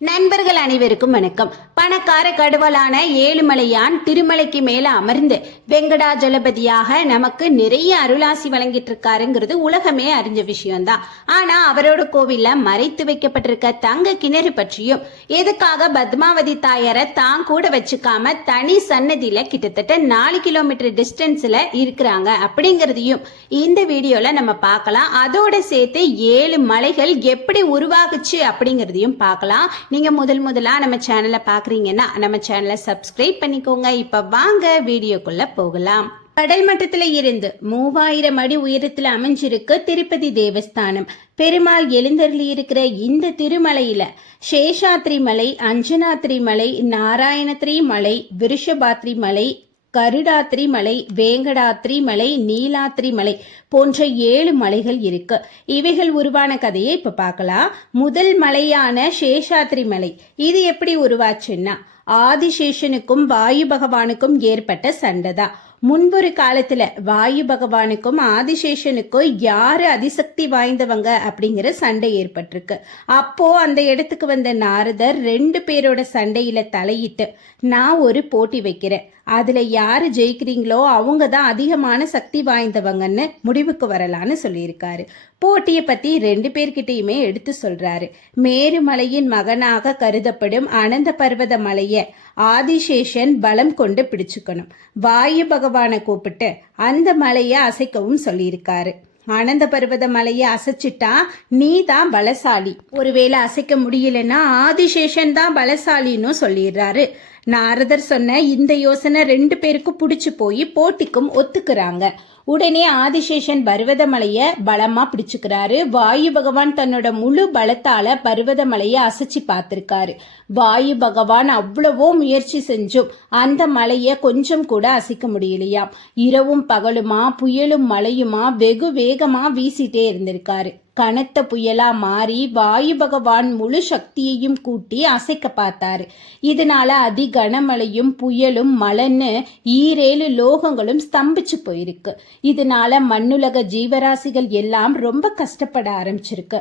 நண்பர்கள் அனைவருக்கும் வணக்கம். பணக்கார கடவுளான ஏழுமலையான் திருமலைக்கு மேல அமர்ந்து வெங்கடாஜலபதியாக நமக்கு நிறைய அருளாசி வழங்கிட்டு இருக்காருங்கிறது உலகமே அறிஞ்ச விஷயம்தான். ஆனா அவரோட கோவில்ல மறைத்து வைக்கப்பட்டிருக்க தங்க கிணறு பற்றியும் எதுக்காக பத்மாவதி தாயாரை தான் கூட வச்சுக்காம தனி சன்னதியில கிட்டத்தட்ட நாலு கிலோமீட்டர் டிஸ்டன்ஸ்ல இருக்கிறாங்க அப்படிங்கறதையும் இந்த வீடியோல நம்ம பார்க்கலாம். அதோட சேர்த்து ஏழு மலைகள் எப்படி உருவாகுச்சு அப்படிங்கறதையும் பார்க்கலாம். நீங்க முதல் முதலா நம்ம சேனலை பாக்குறீங்கன்னா நம்ம சேனலை சப்ஸ்கிரைப் பண்ணிக்கோங்க. இப்ப வாங்க வீடியோக்குள்ள போகலாம். கடல் மட்டத்தில் இருந்து மூவாயிரம் அடி உயரத்தில் அமைஞ்சிருக்கு திருப்பதி தேவஸ்தானம். பெருமாள் எழுந்தருளி இருக்கிற இந்த திருமலையில சேஷாத்ரி மலை அஞ்சனாத்ரி மலை நாராயணத்ரி மலை விருஷபாத்ரி மலை கருடாத்ரி மலை வேங்கடாத்ரி மலை நீலாத்ரி மலை போன்ற ஏழு மலைகள் இருக்கு. இவைகள் உருவான கதையை இப்ப பார்க்கலாம். முதல் மலையான சேஷாத்ரி மலை. இது எப்படி உருவாச்சுன்னா ஆதிசேஷனுக்கும் வாயு பகவானுக்கும் ஏற்பட்ட சண்டை தான். முன்பொரு காலத்துல வாயு பகவானுக்கும் ஆதிசேஷனுக்கும் யாரு அதிசக்தி வாய்ந்தவங்க அப்படிங்கிற சண்டை ஏற்பட்டிருக்கு. அப்போ அந்த இடத்துக்கு வந்த நாரதர் ரெண்டு பேரோட சண்டையில தலையிட்டு நான் ஒரு போட்டி வைக்கிறேன். அதுல யாரு ஜெயிக்கிறீங்களோ அவங்க தான் அதிகமான சக்தி வாய்ந்தவங்கன்னு முடிவுக்கு வரலான்னு சொல்லியிருக்காரு. போட்டியை பத்தி ரெண்டு பேர்கிட்டயுமே எடுத்து சொல்றாரு. மேருமலையின் மகனாக கருதப்படும் அனந்த பர்வத மலைய ஆதிசேஷன் பலம் கொண்டு பிடிச்சுக்கணும். வாயு பகவானை கூப்பிட்டு அந்த மலையை அசைக்கவும் சொல்லியிருக்காரு. ஆனந்த பர்வத மலையை அசைச்சிட்டா நீ தான் பலசாலி. ஒருவேளை அசைக்க முடியலன்னா ஆதிசேஷன் தான் பலசாலின்னு சொல்லிடுறாரு. நாரதர் சொன்ன இந்த யோசனை ரெண்டு பேருக்கும் பிடிச்சு போய் போட்டிக்கும் ஒத்துக்கிறாங்க. உடனே ஆதிசேஷன் பர்வதமலைய பலமா பிடிச்சுக்கிறாரு. வாயு பகவான் தன்னோட முழு பலத்தால பர்வதமலைய அசைச்சு பார்த்திருக்காரு. வாயு பகவான் அவ்வளவோ முயற்சி செஞ்சும் அந்த மலையை கொஞ்சம் கூட அசைக்க முடியலையாம். இரவும் பகலுமா புயலும் மழையுமா வெகு வேகமா வீசிட்டே இருந்திருக்காரு. கனத்த புயலா மாறி வாயு பகவான் முழு சக்தியையும் கூட்டி அசைக்க பார்த்தாரு. இதனால அதி கனமழையும் புயலும் மழைன்னு ஈரேழு லோகங்களும் ஸ்தம்பிச்சு போயிருக்கு. இதனால மண்ணுலக ஜீவராசிகள் எல்லாம் ரொம்ப கஷ்டப்பட ஆரம்பிச்சிருக்கு.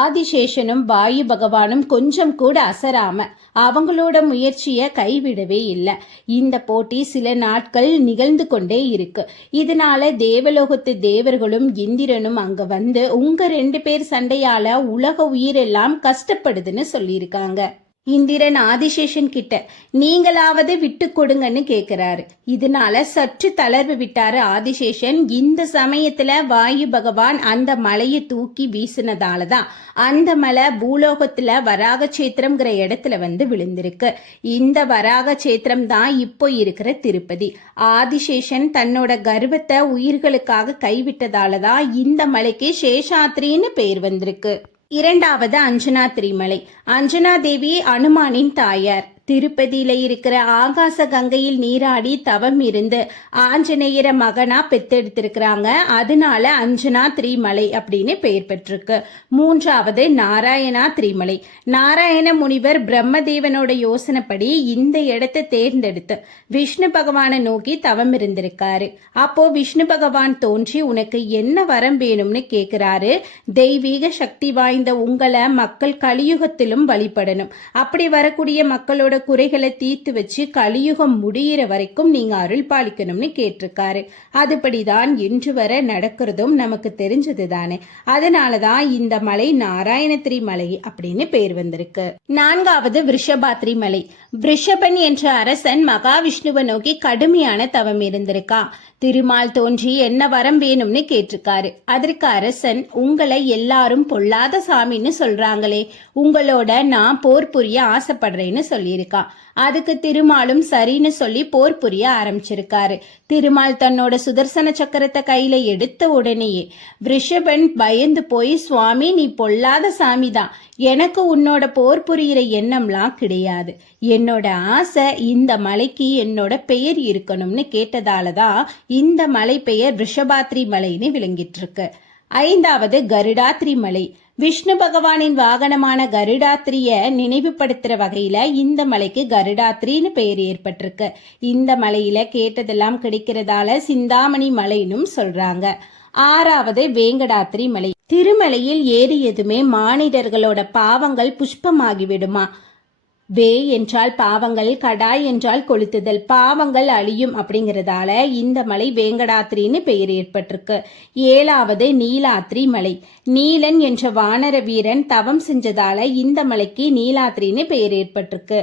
ஆதிசேஷனும் வாயு பகவானும் கொஞ்சம் கூட அசராம அவங்களோட முயற்சியை கைவிடவே இல்லை. இந்த போட்டி சில நாட்கள் நிகழ்ந்து கொண்டே இருக்கு. இதனால தேவலோகத்து தேவர்களும் இந்திரனும் அங்க வந்து உங்க ரெண்டு பேர் சண்டையால உலக உயிரெல்லாம் கஷ்டப்படுதுன்னு சொல்லியிருக்காங்க. இந்திரன் ஆதிசேஷன் கிட்ட நீங்களாவது விட்டு கொடுங்கன்னு கேக்குறாரு. இதனால சற்று தளர்வு விட்டாரு ஆதிசேஷன். இந்த சமயத்துல வாயு பகவான் அந்த மலையை தூக்கி வீசினதால தான் அந்த மலை பூலோகத்துல வராக சேத்திரம்ங்கிற இடத்துல வந்து விழுந்திருக்கு. இந்த வராக சேத்திரம் தான் இப்போ இருக்கிற திருப்பதி. ஆதிசேஷன் தன்னோட கர்வத்தை உயிர்களுக்காக கைவிட்டதால தான் இந்த மலைக்கு சேஷாத்ரின்னு பெயர் வந்திருக்கு. இரண்டாவது அஞ்சனா திரிமலை. அஞ்சனா தேவி அனுமானின் தாயார். திருப்பதியில இருக்கிற ஆகாச கங்கையில் நீராடி தவம் இருந்து ஆஞ்சநேயர மகனா பெத்தெடுத்திருக்கிறாங்க. அதனால அஞ்சனா திரிமலை அப்படின்னு பெயர் பெற்றிருக்கு. மூன்றாவது நாராயணா திரிமலை. நாராயண முனிவர் பிரம்மதேவனோட யோசனைப்படி இந்த இடத்தை தேர்ந்தெடுத்து விஷ்ணு பகவானை நோக்கி தவம் இருந்திருக்காரு. அப்போ விஷ்ணு பகவான் தோன்றி உனக்கு என்ன வரம் வேணும்னு கேக்குறாரு. தெய்வீக சக்தி வாய்ந்த உங்களை மக்கள் கலியுகத்திலும் வழிபடணும். அப்படி வரக்கூடிய மக்களோட குறைகளை தீர்த்து வச்சு கலியுகம் முடியிற வரைக்கும் நீங்க அருள் பாலிக்கணும்னு கேட்டிருக்காரு. அதுபடிதான் இன்று வரை நடக்கிறதும் நமக்கு தெரிஞ்சது தானே அதனாலதான் இந்த மலை நாராயணத்திரி மலை அப்படின்னு பேர் வந்திருக்கு. நான்காவது விருஷபாத்ரி மலை. விருஷபன் என்ற அரசன் மகாவிஷ்ணுவை நோக்கி கடுமையான தவம் இருந்திருக்கா திருமால் தோன்றி என்ன வரம் வேணும்னு கேட்டிருக்காரு. அதற்கு அரசன் உங்களை எல்லாரும் பொல்லாத சாமின்னு சொல்றாங்களே உங்களோட நான் போர் புரிய ஆசைப்படுறேன்னு சொல்லியிருக்கான் அதுக்கு திருமாலும் சரின்னு சொல்லி போர் புரிய ஆரம்பிச்சிருக்காரு. திருமால் தன்னோட சுதர்சன சக்கரத்தை கையில எடுத்த உடனேயே ரிஷபன் பயந்து போய் சுவாமி நீ பொல்லாத சாமி தான் எனக்கு உன்னோட போர் புரியிற எண்ணம்லாம் கிடையாது. என்னோட ஆசை இந்த மலைக்கு என்னோட பெயர் இருக்கணும்னு கேட்டதால தான் இந்த மலை பெயர் ரிஷபாத்ரி மலைன்னு விளங்கிட்டு இருக்கு. ஐந்தாவது கருடாத்ரி மலை. விஷ்ணு பகவானின் வாகனமான கருடாத்திரிய நினைவுபடுத்துற வகையில இந்த மலைக்கு கருடாத்திரின்னு பெயர் ஏற்பட்டிருக்கு. இந்த மலையில கேட்டதெல்லாம் கிடைக்கிறதால சிந்தாமணி மலைன்னும் சொல்றாங்க. ஆறாவது வேங்கடாத்திரி மலை. திருமலையில் ஏறியதுமே மானிடர்களோட பாவங்கள் புஷ்பமாகிவிடுமா? வே என்றால் பாவங்கள் கடாய் என்றால் கொளுத்துதல் பாவங்கள் அழியும் அப்படிங்கிறதால இந்த மலை வேங்கடாத்திரின்னு பெயர் ஏற்பட்டிருக்கு. ஏழாவது நீலாத்திரி மலை. நீலன் என்ற வானர வீரன் தவம் செஞ்சதால இந்த மலைக்கு நீலாத்திரின்னு பெயர் ஏற்பட்டிருக்கு.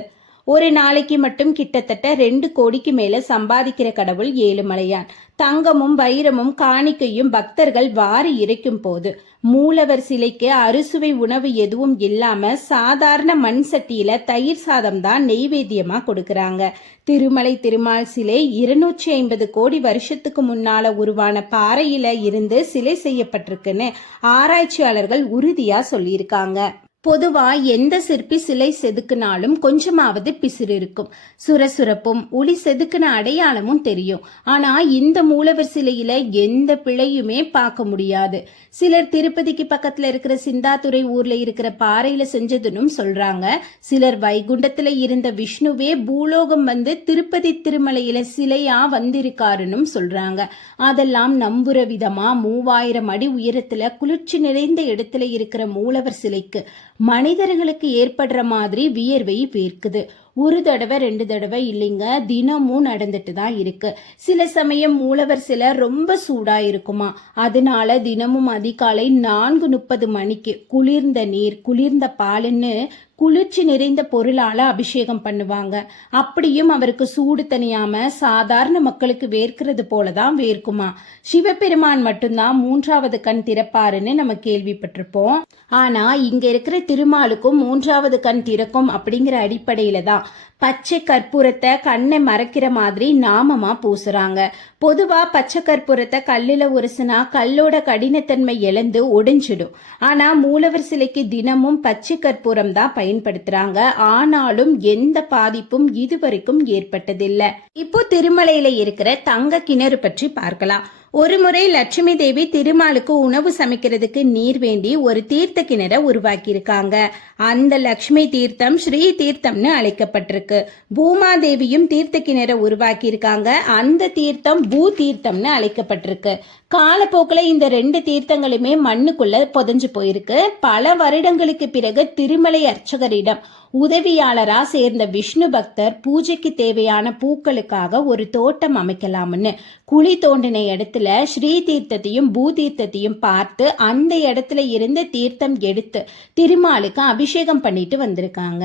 ஒரு நாளைக்கு மட்டும் கிட்டத்தட்ட ரெண்டு கோடிக்கு மேல சம்பாதிக்கிற கடவுள் ஏழுமலையான். தங்கமும் வைரமும் காணிக்கையும் பக்தர்கள் வாரி இறைக்கும் போது மூலவர் சிலைக்கு அறுசுவை உணவு எதுவும் இல்லாம சாதாரண மண் சட்டியில தயிர் சாதம் தான் நெய்வேத்தியமா கொடுக்கறாங்க. திருமலை திருமால் சிலை இருநூற்றி ஐம்பது கோடி வருஷத்துக்கு முன்னால உருவான பாறையில இருந்து சிலை செய்யப்பட்டிருக்குன்னு ஆராய்ச்சியாளர்கள் உறுதியா சொல்லியிருக்காங்க. பொதுவா எந்த சிற்பி சிலை செதுக்குனாலும் கொஞ்சமாவது பிசிறு இருக்கும். சுரசுரப்பும் ஒளி செதுக்குன அடையாளமும் தெரியும். ஆனா இந்த மூலவர் சிலையில எந்த பிழையுமே பார்க்க முடியாது. சிலர் திருப்பதிக்கு பக்கத்துல இருக்கிற சிந்தாதுரை ஊர்ல இருக்கிற பாறையில செஞ்சதுன்னு சொல்றாங்க. சிலர் வைகுண்டத்துல இருந்த விஷ்ணுவே பூலோகம் வந்து திருப்பதி திருமலையில சிலையா வந்திருக்காருன்னு சொல்றாங்க. அதெல்லாம் நம்புற விதமா மூவாயிரம் அடி உயரத்துல குளிர்ச்சி நிறைந்த இடத்துல இருக்கிற மூலவர் சிலைக்கு மனிதர்களுக்கு ஏற்படுற மாதிரி வியர்வை வேர்க்குது. ஒரு தடவை ரெண்டு தடவை இல்லைங்க தினமும் நடந்துட்டு தான் இருக்கு. சில சமயம் மூலவர் சில ரொம்ப சூடா இருக்குமா. அதனால தினமும் அதிகாலை நான்கு முப்பது மணிக்கு குளிர்ந்த நீர் குளிர்ந்த பாலுன்னு குளிர்ச்சி நிறைந்த பொருளால அபிஷேகம் பண்ணுவாங்க. அப்படியும் அவருக்கு சூடு தனியாம சாதாரண மக்களுக்கு வேர்க்கிறது போலதான் வேர்க்குமா? சிவபெருமான் மட்டும்தான் மூன்றாவது கண் திறப்பாருன்னு நம்ம கேள்விப்பட்டிருப்போம். ஆனா இங்க இருக்கிற திருமாலுக்கும் மூன்றாவது கண் திறக்கும் அப்படிங்கிற அடிப்படையில தான் பச்சை கற்பூரத்தை கண்ணை மறைக்கிற மாதிரி நாமமா பூசுறாங்க. பொதுவா பச்சை கற்பூரத்தை கல்லுல உருசுனா கல்லோட கடினத்தன்மை இழந்து ஒடிஞ்சிடும். ஆனா மூலவர் சிலைக்கு தினமும் பச்சை கற்பூரம் தான் பயன்படுத்துறாங்க. ஆனாலும் எந்த பாதிப்பும் இதுவரைக்கும் ஏற்பட்டதில்லை. இப்போ திருமலையில இருக்கிற தங்க கிணறு பற்றி பார்க்கலாம். ஒரு முறை லட்சுமி தேவி திருமாலுக்கு உணவு சமைக்கிறதுக்கு நீர் வேண்டி ஒரு தீர்த்த கிணற உருவாக்கியிருக்காங்க. அந்த லக்ஷ்மி தீர்த்தம் ஸ்ரீ தீர்த்தம்னு அழைக்கப்பட்டிருக்கு. பூமாதேவியும் தீர்த்த கிணற உருவாக்கியிருக்காங்க. அந்த தீர்த்தம் பூ தீர்த்தம்னு அழைக்கப்பட்டிருக்கு. காலப்போக்கில் இந்த ரெண்டு தீர்த்தங்களுமே மண்ணுக்குள்ள புதைஞ்சு போயிருக்கு. பல வருடங்களுக்கு பிறகு திருமலை அர்ச்சகரிடம் உதவியாளரா சேர்ந்த விஷ்ணு பக்தர் பூஜைக்கு தேவையான பூக்களுக்காக ஒரு தோட்டம் அமைக்கலாம்னு. குழி தோண்டின இடத்துல ஸ்ரீ தீர்த்தத்தையும் பூ தீர்த்தத்தையும் பார்த்து அந்த இடத்துல இருந்த தீர்த்தம் எடுத்து திருமாலுக்கு அபிஷேகம் பண்ணிட்டு வந்திருக்காங்க.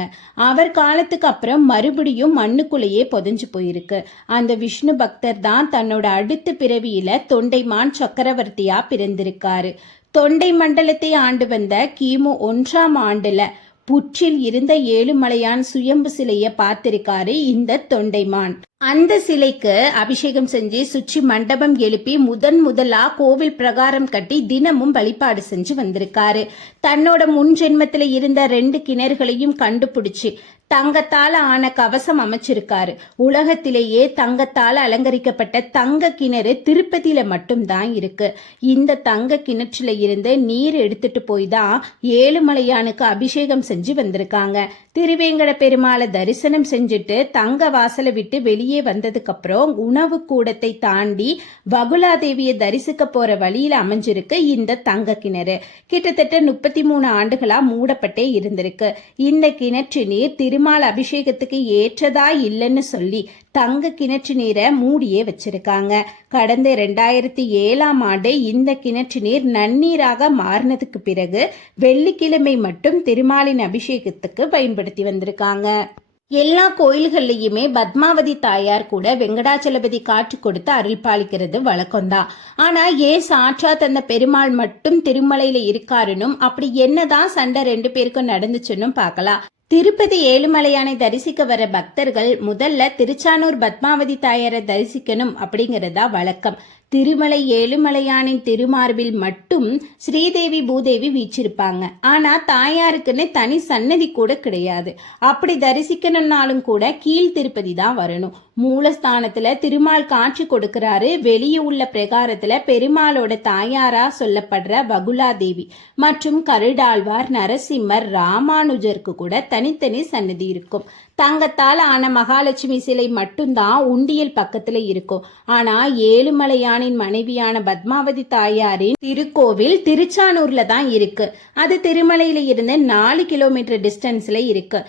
அவர் காலத்துக்கு அப்புறம் மறுபடியும் மண்ணுக்குள்ளேயே புதஞ்சு போயிருக்கு. அந்த விஷ்ணு பக்தர் தான் தன்னோட அடுத்த பிறவியில தொண்டைமான் சக்கரவர்த்தியா பிறந்திருக்காரு. தொண்டை மண்டலத்தை ஆண்டு வந்த கிமு ஒன்றாம் ஆண்டுல புற்றில் இருந்த ஏழுமலையான் சுயம்பு சிலைய பார்த்திருக்காரு இந்த தொண்டைமான். அந்த சிலைக்கு அபிஷேகம் செஞ்சு சுற்றி மண்டபம் எழுப்பி முதன் முதலா கோவில் பிரகாரம் கட்டி தினமும் வழிபாடு செஞ்சு வந்திருக்காரு. தன்னோட முன் ஜென்மத்துல இருந்த ரெண்டு கிணறுகளையும் கண்டுபிடிச்சு தங்கத்தால ஆன கவசம் அமைச்சிருக்காரு. உலகத்திலேயே தங்கத்தால் அலங்கரிக்கப்பட்ட தங்க கிணறு திருப்பதியில மட்டும்தான் இருக்கு. இந்த தங்க கிணற்றுல இருந்து நீர் எடுத்துட்டு போய் தான் ஏழுமலையானுக்கு அபிஷேகம் செஞ்சு வந்திருக்காங்க. திருவேங்கட பெருமாளை தரிசனம் செஞ்சுட்டு தங்க வாசலை விட்டு வெளியே வந்ததுக்கு அப்புறம் உணவு கூடத்தை தாண்டி வகுலாதேவியை தரிசிக்க போற வழியில அமைஞ்சிருக்கு இந்த தங்க கிணறு. கிட்டத்தட்ட முப்பத்தி மூணு ஆண்டுகளா மூடப்பட்டே இருந்திருக்கு. இந்த கிணற்று நீர் திரு திருமால் அபிஷேகத்துக்கு ஏற்றதா இல்லைன்னு சொல்லி தங்க கிணற்று நீரை மூடியே வச்சிருக்காங்க. கடந்த ரெண்டாயிரத்தி ஏழாம் ஆண்டு இந்த கிணற்று நீர் நன்னீராக மாறினதுக்கு பிறகு வெள்ளிக்கிழமை மட்டும் திருமாலின் அபிஷேகத்துக்கு பயன்படுத்தி வந்திருக்காங்க. எல்லா கோயில்கள்லையுமே பத்மாவதி தாயார் கூட வெங்கடாச்சலபதி காட்சி கொடுத்து அருள் பாலிக்கிறது வழக்கம்தான். ஆனா ஏன் சாற்றா தந்த பெருமாள் மட்டும் திருமலையில இருக்காருன்னும் அப்படி என்னதான் சண்டை ரெண்டு பேருக்கும் நடந்துச்சுன்னு பார்க்கலாம். திருப்பதி ஏழுமலையானை தரிசிக்க வர பக்தர்கள் முதல்ல திருச்சானூர் பத்மாவதி தாயாரை தரிசிக்கணும் அப்படிங்கறதா வழக்கம். திருமலை ஏழுமலையானின் திருமார்பில் மட்டும் ஸ்ரீதேவி பூதேவி வீச்சிருப்பாங்க ஆனா தாயாருக்குன்னு தனி சன்னதி கூட கிடையாது. அப்படி தரிசிக்கணும்னாலும் கூட கீழ் திருப்பதி தான் வரணும். மூலஸ்தானத்துல திருமால் காட்சி கொடுக்கிறாரு. வெளியே உள்ள பிரகாரத்துல பெருமாளோட தாயாரா சொல்லப்படுற வகுலா தேவி மற்றும் கருடாழ்வார் நரசிம்மர் ராமானுஜருக்கு கூட தனித்தனி சன்னதி இருக்கும். தங்கத்தால் ஆன மகாலட்சுமி சிலை மட்டும்தான் உண்டியல் பக்கத்துல இருக்கும். ஆனா ஏழுமலையானின் மனைவியான பத்மாவதி தாயாரின் திருக்கோவில் திருச்சானூர்ல தான் இருக்கு. அது திருமலையில இருந்து நாலு கிலோமீட்டர் டிஸ்டன்ஸ்ல இருக்கு.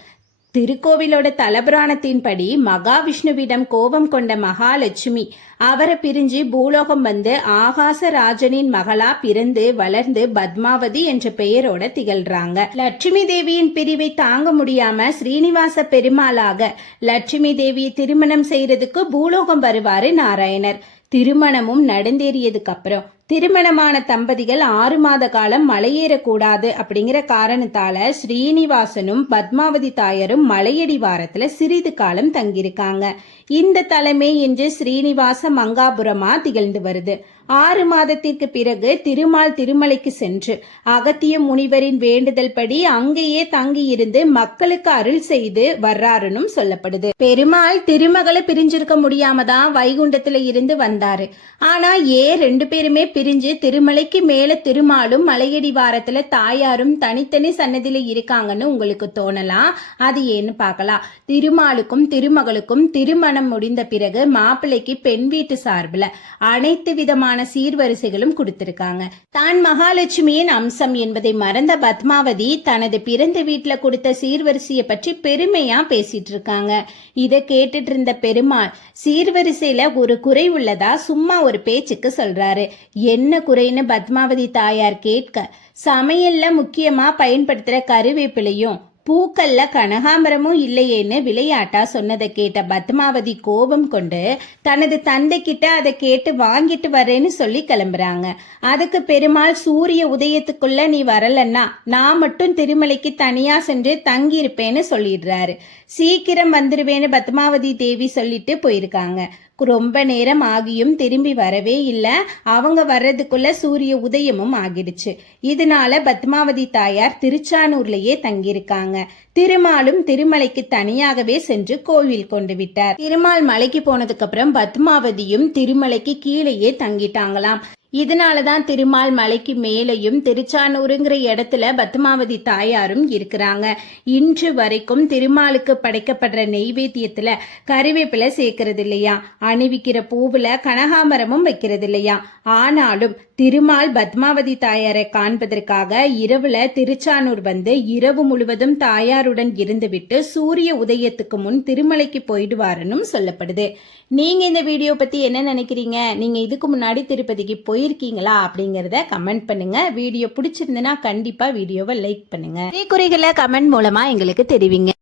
திருக்கோவிலோட தலபுராணத்தின்படி மகாவிஷ்ணுவிடம் கோபம் கொண்ட மகாலட்சுமி அவரை பிரிஞ்சு பூலோகம் வந்து ஆகாசராஜனின் மகளா பிறந்து வளர்ந்து பத்மாவதி என்ற பெயரோட திகழ்றாங்க. லட்சுமி தேவியின் பிரிவை தாங்க முடியாம ஸ்ரீனிவாச பெருமாளாக லட்சுமி தேவியை திருமணம் செய்யறதுக்கு பூலோகம் வருவாரு நாராயணர். திருமணமும் நடந்தேறியதுக்கு அப்புறம் திருமணமான தம்பதிகள் ஆறு மாத காலம் மலையேறக்கூடாது அப்படிங்கிற காரணத்தால ஸ்ரீனிவாசனும் பத்மாவதி தாயரும் மலையடி வாரத்துல சிறிது காலம் தங்கியிருக்காங்க. இந்த தலைமை இன்று ஸ்ரீனிவாச மங்காபுரமா திகழ்ந்து வருது. ஆறு மாதத்திற்கு பிறகு திருமால் திருமலைக்கு சென்று அகத்திய முனிவரின் வேண்டுதல் படி அங்கேயே தங்கியிருந்து மக்களுக்கு அருள் செய்து வர்றாருன்னு சொல்லப்படுது. பெருமாள் திருமகளை பிரிஞ்சிருக்க முடியாம தான் வைகுண்டத்துல இருந்து வந்தாரு. ஆனா ஏன் ரெண்டு பேருமே பிரிஞ்சு திருமலைக்கு மேல திருமாலும் மலையடி வாரத்துல தாயாரும் தனித்தனி சன்னதியில இருக்காங்கன்னு உங்களுக்கு தோணலாம் அது ஏன்னு பார்க்கலாம். திருமாலுக்கும் திருமகளுக்கும் திருமணம் முடிந்த பிறகு மாப்பிள்ளைக்கு பெண் வீட்டு சார்பில் அனைத்து விதமான சீர்வரிசைகளும் கொடுத்திருக்காங்க. தான் மகாலட்சுமியின் அம்சம் என்பதை மறந்த பத்மாவதி தனது பிறந்த வீட்டுல கொடுத்த சீர்வரிசையை பற்றி பெருமையா பேசிட்டு இருக்காங்க இதை கேட்டுட்டு இருந்த பெருமாள் சீர்வரிசையில ஒரு குறை உள்ளதா சும்மா ஒரு பேச்சுக்கு சொல்றாரு. என்ன குறைன்னு பத்மாவதி தாயார் கேட்க சமையல்ல முக்கியமா பயன்படுத்துற கருவேப்பிலையும் பூக்கள்ல கனகாம்பரமும் இல்லையேன்னு விளையாட்டா சொன்னதை கேட்ட பத்மாவதி கோபம் கொண்டு தனது தந்தை கிட்ட அதை கேட்டு வாங்கிட்டு வரேன்னு சொல்லி கிளம்புறாங்க. அதுக்கு பெருமாள் சூரிய உதயத்துக்குள்ள நீ வரலன்னா நான் மட்டும் திருமலைக்கு தனியா சென்று தங்கி இருப்பேன்னு சொல்லிடுறாரு. சீக்கிரம் வந்துருவேன்னு பத்மாவதி தேவி சொல்லிட்டு போயிருக்காங்க. ரொம்ப நேரம் ஆகியும் திரும்பி வரவே இல்லை. அவங்க வர்றதுக்குள்ள சூரிய உதயமும் ஆகிடுச்சு. இதனால பத்மாவதி தாயார் திருச்சானூர்லயே தங்கியிருக்காங்க. திருமாலும் திருமலைக்கு தனியாகவே சென்று கோவில் கொண்டு விட்டார். திருமால் மலைக்கு போனதுக்கு அப்புறம் பத்மாவதியும் திருமலைக்கு கீழேயே தங்கிட்டாங்களாம். இதனால தான் திருமால் மலைக்கு மேலேயும் திருச்சானூருங்கிற இடத்துல பத்மாவதி தாயாரும் இருக்கிறாங்க. இன்று வரைக்கும் திருமாலுக்கு படைக்கப்படுற நெய்வேத்தியத்துல கருவேப்பிலை சேர்க்கறது இல்லையா அணிவிக்கிற பூவுல கனகாமரமும் வைக்கிறது இல்லையா ஆனாலும் திருமால் பத்மாவதி தாயாரை காண்பதற்காக இரவுல திருச்சானூர் வந்து இரவு முழுவதும் தாயாருடன் இருந்துவிட்டு சூரிய உதயத்துக்கு முன் திருமலைக்கு போயிடுவாருன்னு சொல்லப்படுது. நீங்க இந்த வீடியோ பத்தி என்ன நினைக்கிறீங்க? நீங்க இதுக்கு முன்னாடி திருப்பதிக்கு போயிருக்கீங்களா? அப்படிங்கறத கமெண்ட் பண்ணுங்க. வீடியோ பிடிச்சிருந்ததுன்னா கண்டிப்பா வீடியோவை லைக் பண்ணுங்க. குறைகளை கமெண்ட் மூலமா எங்களுக்கு தெரிவிங்க.